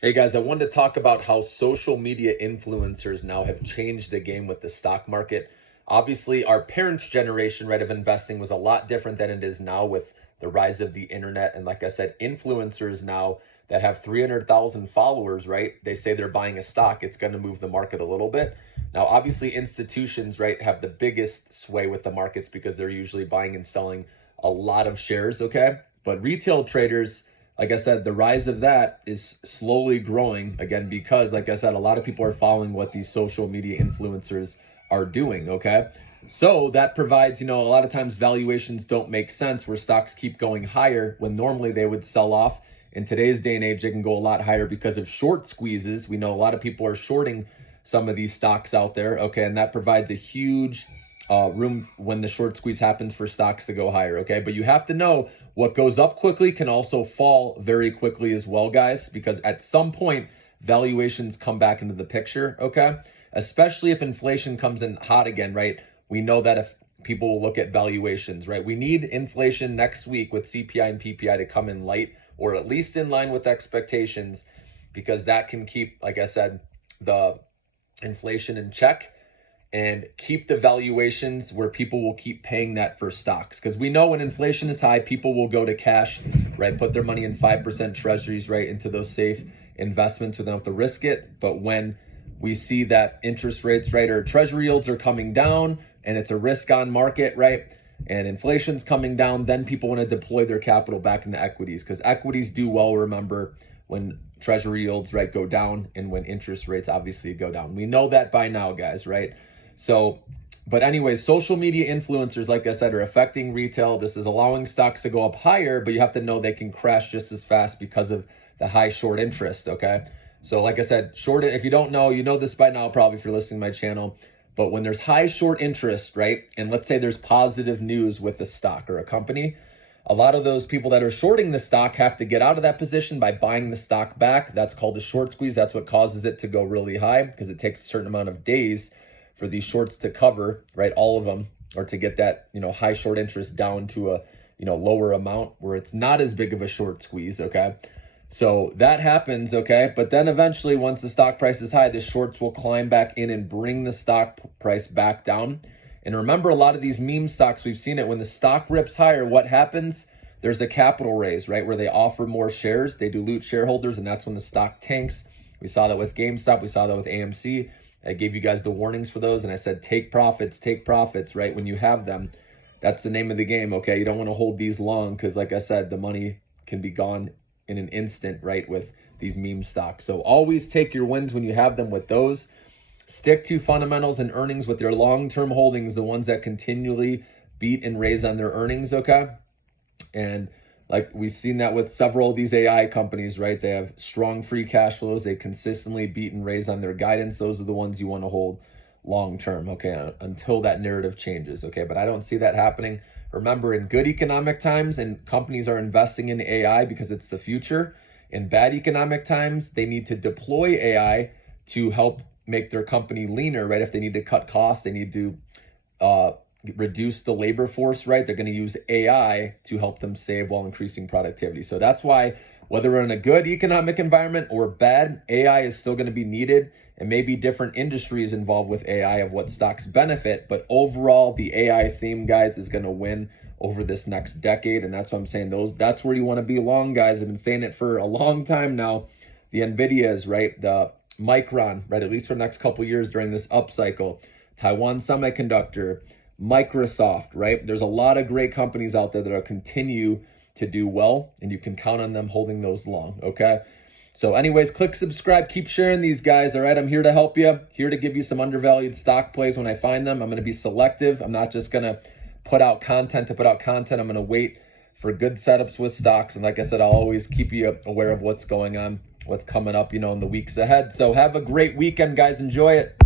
Hey guys, I wanted to talk about how social media influencers now have changed the game with the stock market. Obviously, our parents' generation, right, of investing was a lot different than it is now with the rise of the internet. And like I said, influencers now that have 300,000 followers, right, they say they're buying a stock, it's going to move the market a little bit. Now, obviously, institutions, right, have the biggest sway with the markets because they're usually buying and selling a lot of shares, okay? But retail traders, like I said, the rise of that is slowly growing again because, like I said, a lot of people are following what these social media influencers are doing. Okay. So that provides, a lot of times valuations don't make sense where stocks keep going higher when normally they would sell off. In today's day and age, they can go a lot higher because of short squeezes. We know a lot of people are shorting some of these stocks out there. Okay. And that provides a huge room when the short squeeze happens for stocks to go higher. Okay. But you have to know what goes up quickly can also fall very quickly as well, guys, because at some point, valuations come back into the picture. Okay. Especially if inflation comes in hot again, right? We know that if people will look at valuations, right? We need inflation next week with CPI and PPI to come in light or at least in line with expectations, because that can keep, like I said, the inflation in check and keep the valuations where people will keep paying that for stocks. Because we know when inflation is high, people will go to cash, right? Put their money in 5% treasuries, right, into those safe investments so they don't have to risk it. But when we see that interest rates, right, or treasury yields are coming down and it's a risk on market, right, and inflation's coming down, then people want to deploy their capital back into equities because equities do well, remember, when treasury yields, right, go down and when interest rates obviously go down. We know that by now, guys, right? So, but anyways, social media influencers, like I said, are affecting retail. This is allowing stocks to go up higher, but you have to know they can crash just as fast because of the high short interest, okay? So like I said, if you don't know, you know this by now probably if you're listening to my channel, but when there's high short interest, right, and let's say there's positive news with a stock or a company, a lot of those people that are shorting the stock have to get out of that position by buying the stock back. That's called a short squeeze. That's what causes it to go really high because it takes a certain amount of days for these shorts to cover, right, all of them, or to get that, high short interest down to a, lower amount where it's not as big of a short squeeze, okay? So that happens, okay? But then eventually, once the stock price is high, the shorts will climb back in and bring the stock price back down. And remember, a lot of these meme stocks, we've seen it, when the stock rips higher, what happens? There's a capital raise, right, where they offer more shares, they dilute shareholders, and that's when the stock tanks. We saw that with GameStop, we saw that with AMC. I gave you guys the warnings for those, and I said, take profits, right, when you have them. That's the name of the game, okay? You don't want to hold these long because, like I said, the money can be gone in an instant, right, with these meme stocks. So always take your wins when you have them with those. Stick to fundamentals and earnings with your long-term holdings, the ones that continually beat and raise on their earnings, okay? And like we've seen that with several of these AI companies, right? They have strong free cash flows. They consistently beat and raise on their guidance. Those are the ones you want to hold long term, okay, until that narrative changes, okay? But I don't see that happening. Remember, in good economic times, and companies are investing in AI because it's the future. In bad economic times, they need to deploy AI to help make their company leaner, right? If they need to cut costs, they need to reduce the labor force, right? They're going to use AI to help them save while increasing productivity. So that's why whether we're in a good economic environment or bad, AI is still going to be needed, and maybe different industries involved with AI of what stocks benefit. But overall, the AI theme, guys, is going to win over this next decade. And that's what I'm saying. That's where you want to be long, guys. I've been saying it for a long time now. The NVIDIAs, right? The Micron, right? At least for the next couple of years during this upcycle. Taiwan Semiconductor, Microsoft, right? There's a lot of great companies out there that will continue to do well, and you can count on them holding those long, okay? So anyways, click subscribe, keep sharing these guys, all right? I'm here to help you, here to give you some undervalued stock plays when I find them. I'm going to be selective. I'm not just going to put out content to put out content. I'm going to wait for good setups with stocks, and like I said, I'll always keep you aware of what's going on, what's coming up, in the weeks ahead. So have a great weekend, guys. Enjoy it.